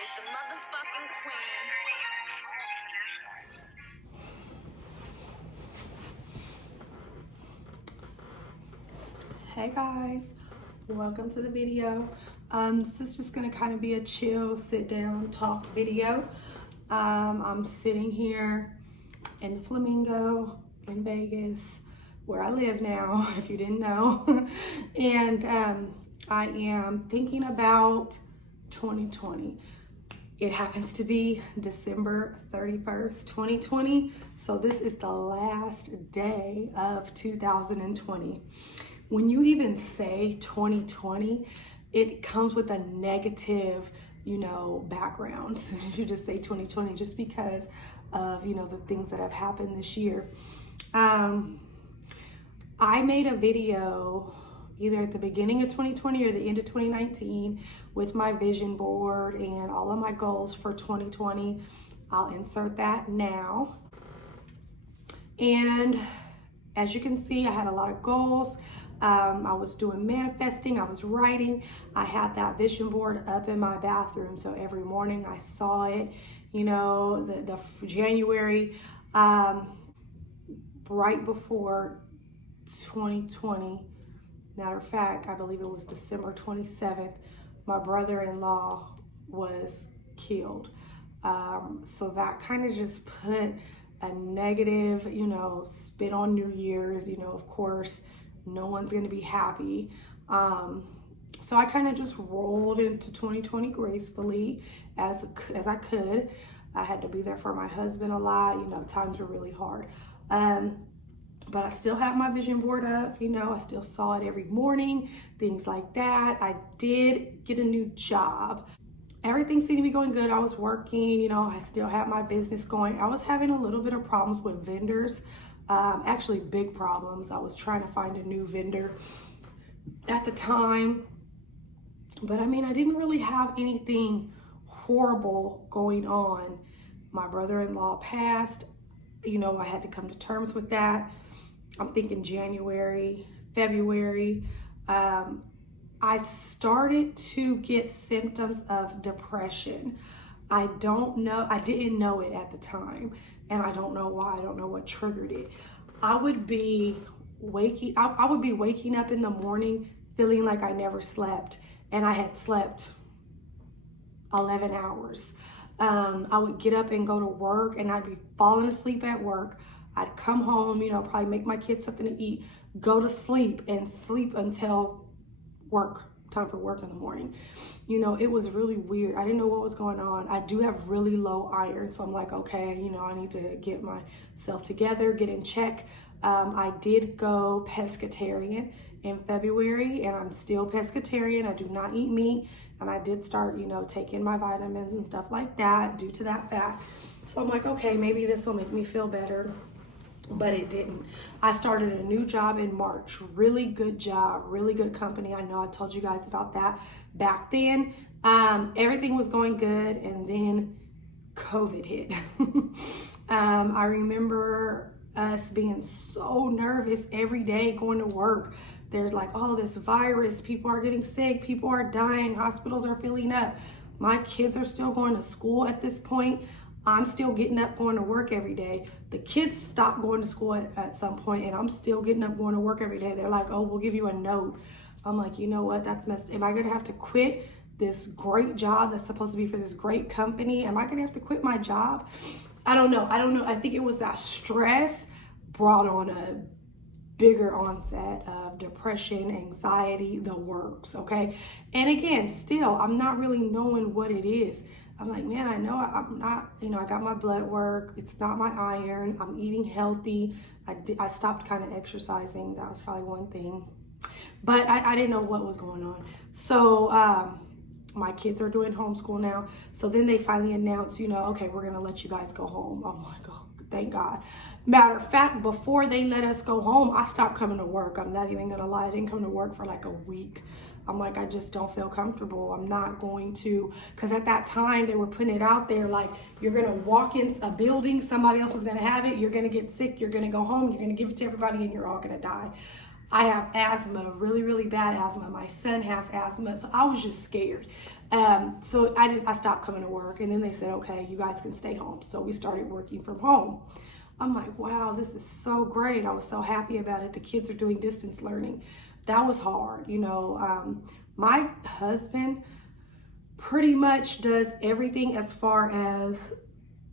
is the motherfucking queen. Hey guys, welcome to the video. This is just gonna kind of be a chill, sit down, talk video. I'm sitting here in the Flamingo in Vegas, where I live now, if you didn't know. And I am thinking about 2020. It happens to be December 31st, 2020. So this is the last day of 2020. When you even say 2020, it comes with a negative, background. So you just say 2020 just because of, the things that have happened this year. I made a video either at the beginning of 2020 or the end of 2019 with my vision board and all of my goals for 2020. I'll insert that now. And as you can see, I had a lot of goals. I was doing manifesting, I was writing. I had that vision board up in my bathroom. So every morning I saw it, the January, right before 2020. Matter of fact, I believe it was December 27th, my brother-in-law was killed. So that kind of just put a negative, spin on New Year's, of course, no one's going to be happy. So I kind of just rolled into 2020 gracefully as I could. I had to be there for my husband a lot. Times were really hard. But I still have my vision board up, I still saw it every morning, things like that. I did get a new job. Everything seemed to be going good. I was working, I still had my business going. I was having a little bit of problems with vendors, actually big problems. I was trying to find a new vendor at the time. But I didn't really have anything horrible going on. My brother-in-law passed, I had to come to terms with that. I'm thinking January, February. I started to get symptoms of depression. I didn't know it at the time, and I don't know why. I don't know what triggered it. I would be waking up in the morning feeling like I never slept, and I had slept 11 hours. I would get up and go to work, and I'd be falling asleep at work. I'd come home, probably make my kids something to eat, go to sleep, and sleep until time for work in the morning. It was really weird. I didn't know what was going on. I do have really low iron, so I'm like, okay, I need to get myself together, get in check. I did go pescatarian in February, and I'm still pescatarian. I do not eat meat, and I did start, taking my vitamins and stuff like that due to that fact. So I'm like, okay, maybe this will make me feel better. But it didn't. I started a new job in March. Really good job, really good company. I know I told you guys about that back then. Everything was going good, and then COVID hit. I remember us being so nervous every day going to work. There's like, oh, this virus, people are getting sick, people are dying, hospitals are filling up. My kids are still going to school at this point. I'm still getting up, going to work every day. The kids stopped going to school at some point, and I'm still getting up, going to work every day. They're like, oh, we'll give you a note. I'm like, you know what? That's messed. Am I going to have to quit this great job that's supposed to be for this great company? Am I going to have to quit my job? I don't know. I think it was that stress brought on a bigger onset of depression, anxiety, the works, okay? And again, still, I'm not really knowing what it is. I'm like, man, I know I'm not, I got my blood work. It's not my iron. I'm eating healthy. I stopped kind of exercising. That was probably one thing. But I didn't know what was going on. So my kids are doing homeschool now. So then they finally announced, okay, we're going to let you guys go home. I'm like, oh, thank God. Matter of fact, before they let us go home, I stopped coming to work. I'm not even going to lie. I didn't come to work for like a week. I'm like, I just don't feel comfortable. I'm not going to, because at that time they were putting it out there like, you're going to walk in a building, somebody else is going to have it, you're going to get sick, you're going to go home, you're going to give it to everybody, and you're all going to die. I have asthma, really, really bad asthma. My son has asthma, so I was just scared. So I stopped coming to work, and then they said, okay, you guys can stay home. So we started working from home. I'm like, wow, this is so great. I was so happy about it. The kids are doing distance learning. That was hard, you know. My husband pretty much does everything as far as,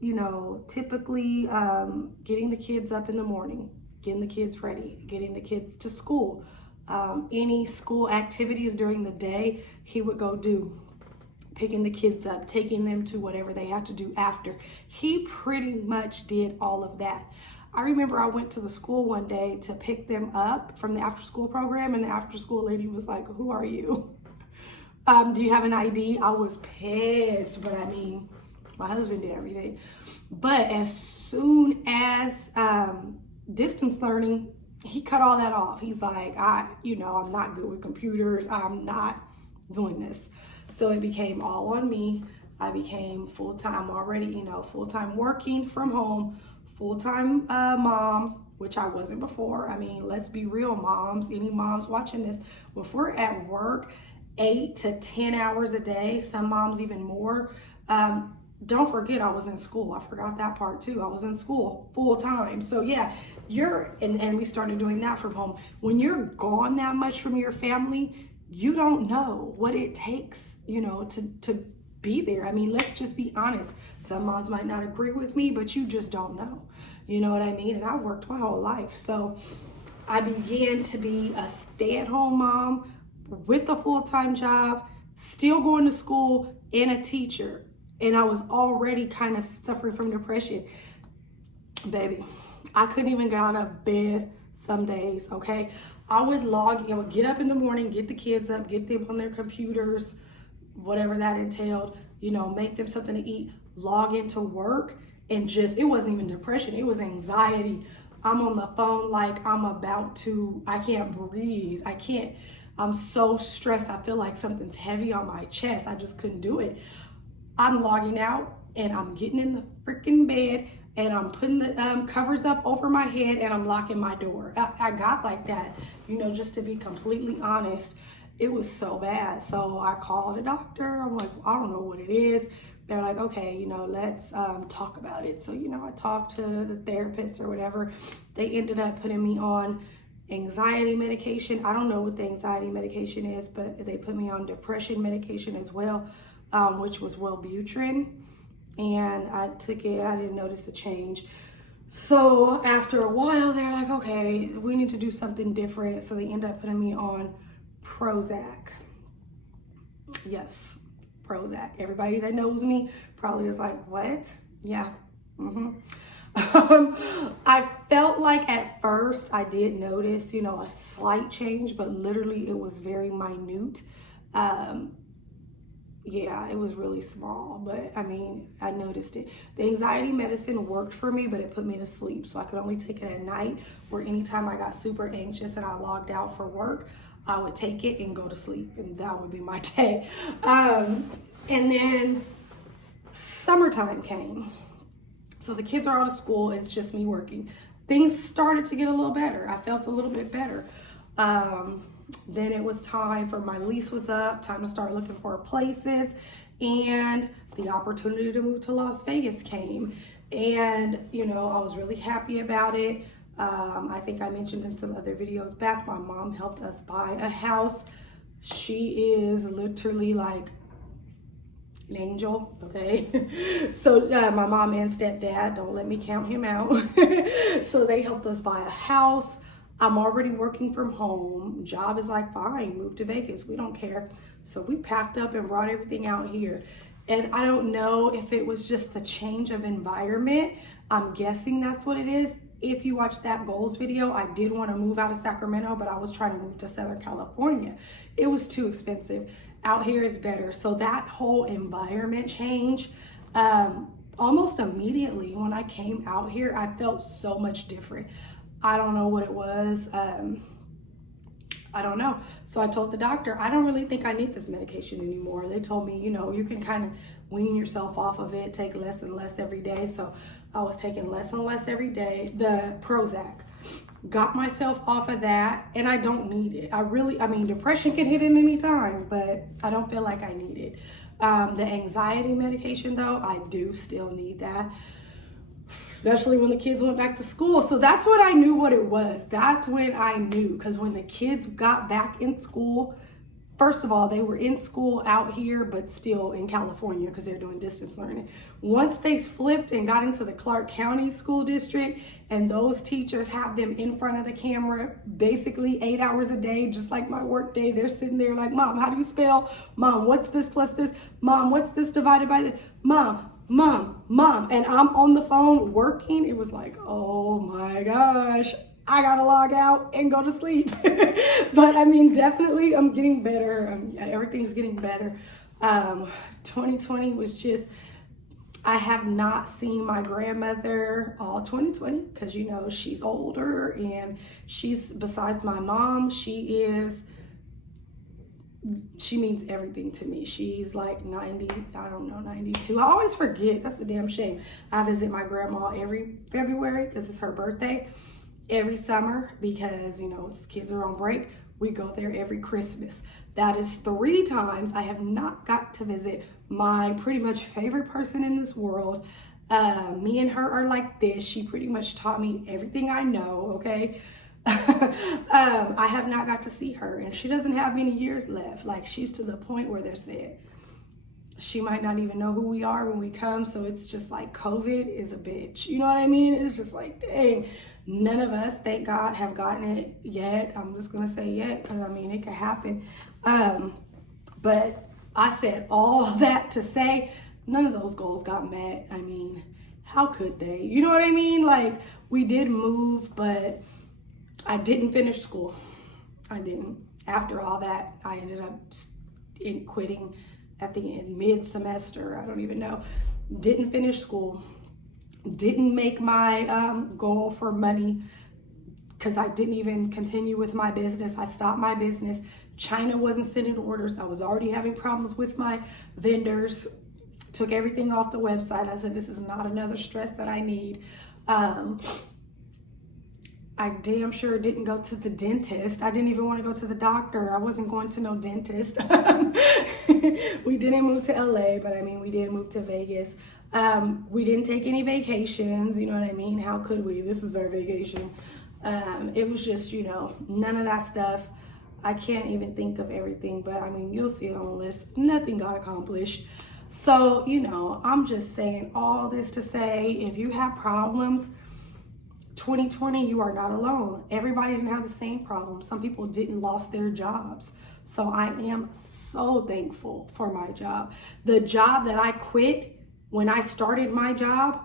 you know, typically getting the kids up in the morning, getting the kids ready, getting the kids to school. Any school activities during the day, he would go do. Picking the kids up, taking them to whatever they had to do after. He pretty much did all of that. I remember I went to the school one day to pick them up from the after school program, and the after school lady was like, who are you? Do you have an ID? I was pissed, but I mean, my husband did everything. But as soon as distance learning, he cut all that off. He's like, I'm not good with computers. I'm not doing this. So it became all on me. I became full-time already, you know, full-time working from home, full-time mom, which I wasn't before. I mean, let's be real, moms, any moms watching this, if we're at work 8 to 10 hours a day, some moms even more, don't forget I was in school. I forgot that part too. I was in school full time. So yeah, and we started doing that from home. When you're gone that much from your family, you don't know what it takes, you know, to be there. I mean, let's just be honest. Some moms might not agree with me, but you just don't know. You know what I mean? And I worked my whole life. So I began to be a stay-at-home mom with a full-time job, still going to school, and a teacher. And I was already kind of suffering from depression. Baby, I couldn't even get out of bed some days, okay? I would get up in the morning, get the kids up, get them on their computers, whatever that entailed, you know, make them something to eat, log into work, and it wasn't even depression, it was anxiety. I'm on the phone like I can't breathe. I'm so stressed. I feel like something's heavy on my chest. I just couldn't do it. I'm logging out and I'm getting in the freaking bed and I'm putting the covers up over my head and I'm locking my door. I got like that, you know, just to be completely honest. It was so bad. So I called a doctor. I'm like, I don't know what it is. They're like, okay, you know, let's talk about it. So, you know, I talked to the therapist or whatever. They ended up putting me on anxiety medication. I don't know what the anxiety medication is, but they put me on depression medication as well, which was Wellbutrin. And I took it, I didn't notice a change. So after a while, they're like, okay, we need to do something different. So they end up putting me on Prozac. Yes, Prozac. Everybody that knows me probably is like, what? Yeah. I felt like at first I did notice, you know, a slight change, but literally it was very minute. Yeah, it was really small, but I mean, I noticed it. The anxiety medicine worked for me, but it put me to sleep. So I could only take it at night, or anytime I got super anxious and I logged out for work, I would take it and go to sleep, and that would be my day. And then summertime came. So the kids are out of school, it's just me working. Things started to get a little better. I felt a little bit better. Then it was time for my lease was up, time to start looking for places, and the opportunity to move to Las Vegas came. And, you know, I was really happy about it. I think I mentioned in some other videos back, my mom helped us buy a house. She is literally like an angel, okay? So my mom and stepdad, don't let me count him out. So they helped us buy a house. I'm already working from home. Job is like, fine, move to Vegas. We don't care. So we packed up and brought everything out here. And I don't know if it was just the change of environment. I'm guessing that's what it is. If you watch that goals video, I did want to move out of Sacramento, but I was trying to move to Southern California. It was too expensive. Out here is better. So that whole environment change, almost immediately when I came out here, I felt so much different. I don't know what it was. I don't know. So I told the doctor, I don't really think I need this medication anymore. They told me, you know, you can kind of wean yourself off of it, take less and less every day. So I was taking less and less every day, the Prozac. got myself off of that, and I don't need it. I mean, depression can hit at any time, but I don't feel like I need it. The anxiety medication, though, I do still need that, especially when the kids went back to school. So that's when I knew what it was. That's when I knew, because when the kids got back in school, first of all, they were in school out here, but still in California because they're doing distance learning. Once they flipped and got into the Clark County School District, and those teachers have them in front of the camera basically 8 hours a day, just like my work day, they're sitting there like, Mom, how do you spell? Mom, what's this plus this? Mom, what's this divided by this? Mom, and I'm on the phone working. It was like, oh my gosh, I gotta log out and go to sleep. But I mean, definitely I'm getting better. Everything's getting better. 2020 was just, I have not seen my grandmother all 2020 because, you know, she's older, and she's, besides my mom, she means everything to me. She's like 90, I don't know, 92. I always forget. That's a damn shame. I visit my grandma every February because it's her birthday. Every summer, because, you know, kids are on break, we go there every Christmas. That is 3 times I have not got to visit my pretty much favorite person in this world. Me and her are like this. She pretty much taught me everything I know, okay? I have not got to see her, and she doesn't have many years left. Like, she's to the point where they're saying she might not even know who we are when we come. So it's just like, COVID is a bitch. You know what I mean? It's just like, dang. None of us, thank God, have gotten it yet. I'm just gonna say yet, because I mean, it could happen. But I said all that to say none of those goals got met. I mean, how could they? You know what I mean? Like, we did move, but I didn't finish school. I didn't. After all that, I ended up quitting at the end, mid-semester. I don't even know. Didn't finish school. Didn't make my goal for money because I didn't even continue with my business. I stopped my business. China wasn't sending orders. I was already having problems with my vendors. Took everything off the website. I said, this is not another stress that I need. I damn sure didn't go to the dentist. I didn't even want to go to the doctor. I wasn't going to no dentist. We didn't move to LA, but I mean, we did move to Vegas. We didn't take any vacations, you know what I mean? How could we? This is our vacation. It was just, you know, none of that stuff. I can't even think of everything, but I mean, you'll see it on the list. Nothing got accomplished. So, you know, I'm just saying all this to say, if you have problems, 2020, you are not alone. Everybody didn't have the same problem. Some people didn't lost their jobs. So I am so thankful for my job. The job that I quit when I started my job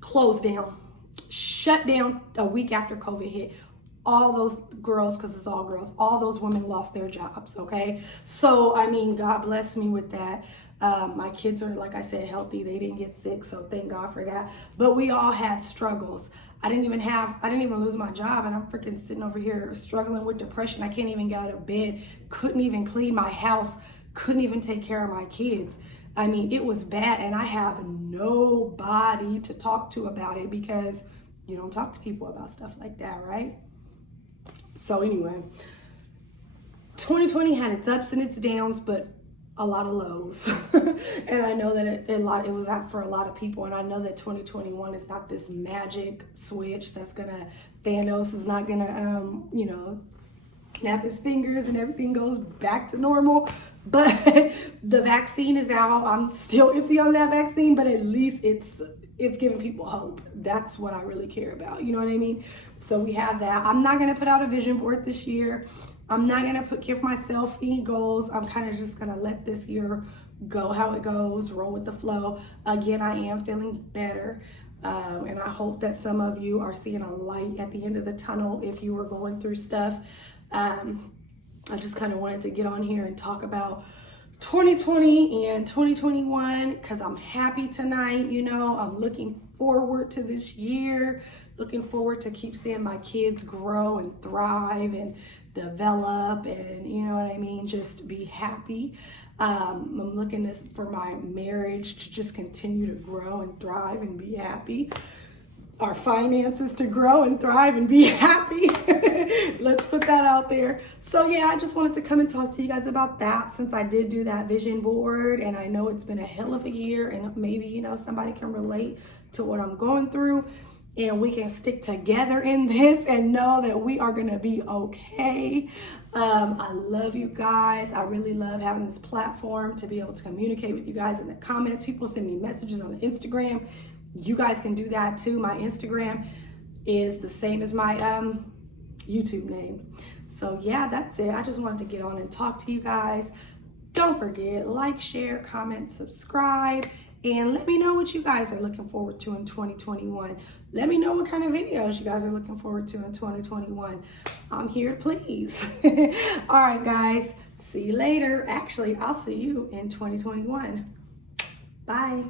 closed down, shut down a week after COVID hit. All those girls, because it's all girls, all those women lost their jobs, okay? So, I mean, God bless me with that. My kids are, like I said, healthy. They didn't get sick, so thank God for that. But we all had struggles. I didn't even lose my job, and I'm freaking sitting over here struggling with depression. I can't even get out of bed, couldn't even clean my house, couldn't even take care of my kids. I mean, it was bad, and I have nobody to talk to about it because you don't talk to people about stuff like that, right? So anyway, 2020 had its ups and its downs, but a lot of lows. And I know that it was out for a lot of people, and I know that 2021 is not this magic switch that's gonna, Thanos is not gonna, you know, snap his fingers and everything goes back to normal. But the vaccine is out. I'm still iffy on that vaccine, but at least it's giving people hope. That's what I really care about. You know what I mean? So we have that. I'm not gonna put out a vision board this year. I'm not gonna give myself any goals. I'm kind of just gonna let this year go how it goes, roll with the flow. Again, I am feeling better. And I hope that some of you are seeing a light at the end of the tunnel if you were going through stuff. I just kind of wanted to get on here and talk about 2020 and 2021 because I'm happy tonight. You know, I'm looking forward to this year, looking forward to keep seeing my kids grow and thrive and develop, and you know what I mean, just be happy. I'm looking for my marriage to just continue to grow and thrive and be happy. our finances to grow and thrive and be happy. Let's put that out there. So yeah, I just wanted to come and talk to you guys about that, since I did do that vision board, and I know it's been a hell of a year, and maybe, you know, somebody can relate to what I'm going through, and we can stick together in this and know that we are going to be okay. I love you guys. I really love having this platform to be able to communicate with you guys in the comments. People send me messages on Instagram. You guys can do that too. My Instagram is the same as my YouTube name. So yeah, that's it. I just wanted to get on and talk to you guys. Don't forget, like, share, comment, subscribe, and let me know what you guys are looking forward to in 2021. Let me know what kind of videos you guys are looking forward to in 2021. I'm here to please. All right, guys. See you later. Actually, I'll see you in 2021. Bye.